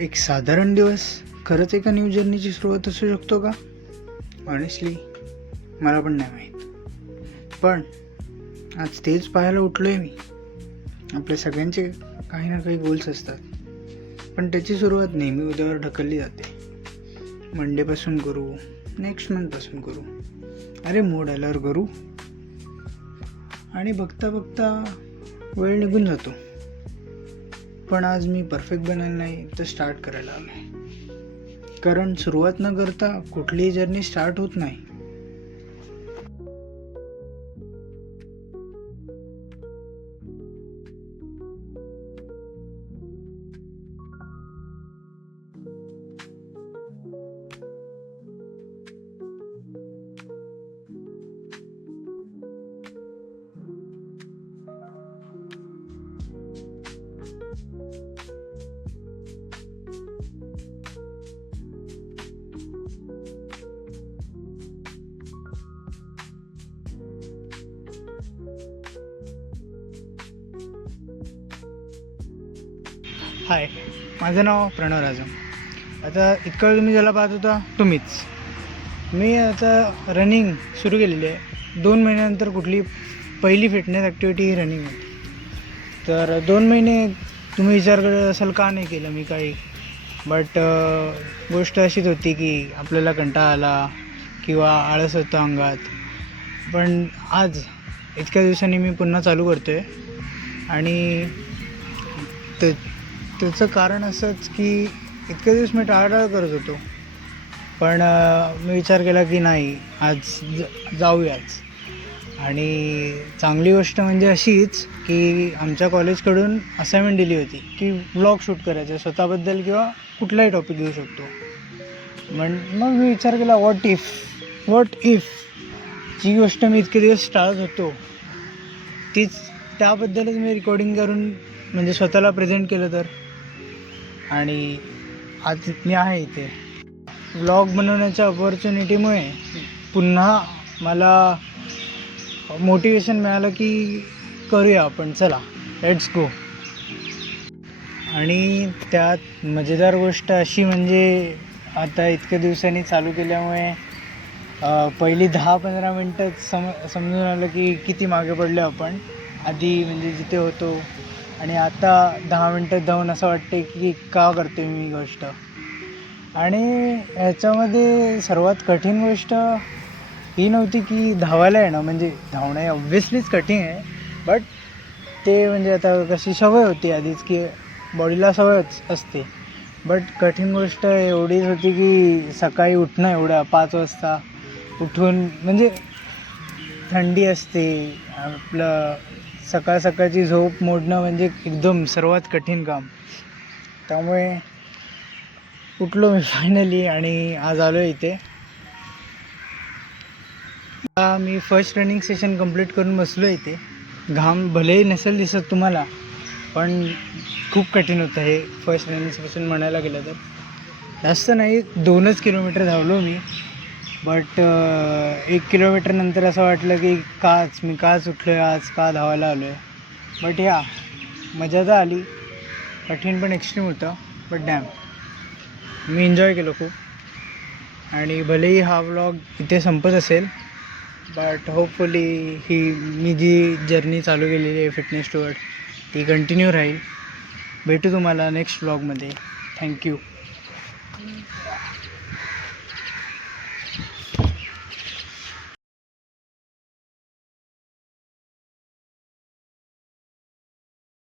एक साधारण दिवस खरंच एका न्यू जर्नीची सुरुवात असू शकतो का? ऑनेस्टली मला पण नाही माहीत. पण आज तेच पाहायला उठलो आहे मी. आपल्या सगळ्यांचे काही ना काही गोल्स असतात, पण त्याची सुरुवात नेहमी उद्यावर ढकलली जाते. मंडेपासून करू, नेक्स्ट मंथपासून करू, अरे मूड आल्यावर करू, आणि बघता बघता वेळ निघून जातो. पण आज मी परफेक्ट बनायला नाही तर स्टार्ट करायला आलो आहे. कारण सुरुवात न करता कुठलीही जर्नी स्टार्ट होत नाही. हाय, माझं नाव प्रणव राजम. आता इतका वेळ तुम्ही ज्याला पाहत होता तुम्हीच. मी आता रनिंग सुरू केलेली आहे. 2 महिन्यानंतर कुठली पहिली फिटनेस ॲक्टिव्हिटी ही रनिंग होती. तर 2 महिने तुम्ही विचार करत असाल का नाही केलं मी काही. बट गोष्ट अशीच होती की आपल्याला कंटाळा आला किंवा आळस होतं अंगात. पण आज इतक्या दिवसांनी मी पुन्हा चालू करतो आहे. आणि त्याचं कारण असंच की इतके दिवस मी टाळाटाळ करत होतो. पण मी विचार केला की नाही, आज जाऊयाच. आणि चांगली गोष्ट म्हणजे अशीच की आमच्या कॉलेजकडून असाइनमेंट दिली होती की व्लॉग शूट करायचं आहे स्वतःबद्दल किंवा कुठलाही टॉपिक घेऊ शकतो. मग मी विचार केला व्हॉट इफ जी गोष्ट मी इतके दिवस टाळत होतो त्याबद्दलच मी रेकॉर्डिंग करून म्हणजे स्वतःला प्रेझेंट केलं तर. आणि आज मी आहे इथे. व्लॉग बनवण्याच्या अपॉर्च्युनिटीमुळे पुन्हा मला मोटिवेशन मिळालं की करूया आपण, चला लेट्स गो. आणि त्यात मजेदार गोष्ट अशी म्हणजे आता इतक्या दिवसांनी चालू केल्यामुळे पहिली 10-15 मिनटंच समजून आलं की किती मागे पडलो आपण आधी, म्हणजे जिथे होतो. आणि आता 10 मिनटात धावून असं वाटते की का करते मी गोष्ट. आणि ह्याच्यामध्ये सर्वात कठीण गोष्ट ही नव्हती की धावायला येणं, म्हणजे धावणं हे ऑब्व्हियसलीच कठीण आहे. बट ते म्हणजे आता कशी सवय होती आधीच की बॉडीला सवयच असते. बट कठीण गोष्ट एवढीच होती की सकाळी उठणं एवढं 5 वाजता उठून, म्हणजे थंडी असते, आपलं सकाळची झोप मोडणं म्हणजे एकदम सर्वात कठीण काम. त्यामुळे उठलो मी फायनली आणि आज आलो इथे. मी फर्स्ट रनिंग सेशन कंप्लीट करून बसलो इथे. घाम भलेही नसेल दिसत तुम्हाला, पण खूप कठीण होतं हे फर्स्ट रनिंग सेशन म्हणायला गेलं तर. जास्त नाही, 2च किलोमीटर धावलो मी. बट 1 किलोमीटर नंतर असं वाटलं की मी काच उठलो आहे आज, का धावायला आलो आहे. बट या मजा तर आली. कठीण पण एक्स्ट्रीम होतं, बट डॅम मी एन्जॉय केलं खूप. आणि भलेही हा व्लॉग इथे संपत असेल, बट होपफुली ही मी जी जर्नी चालू केलेली आहे फिटनेस टुवर्ड ती कंटिन्यू राहील. भेटू तुम्हाला नेक्स्ट व्लॉगमध्ये. थँक्यू.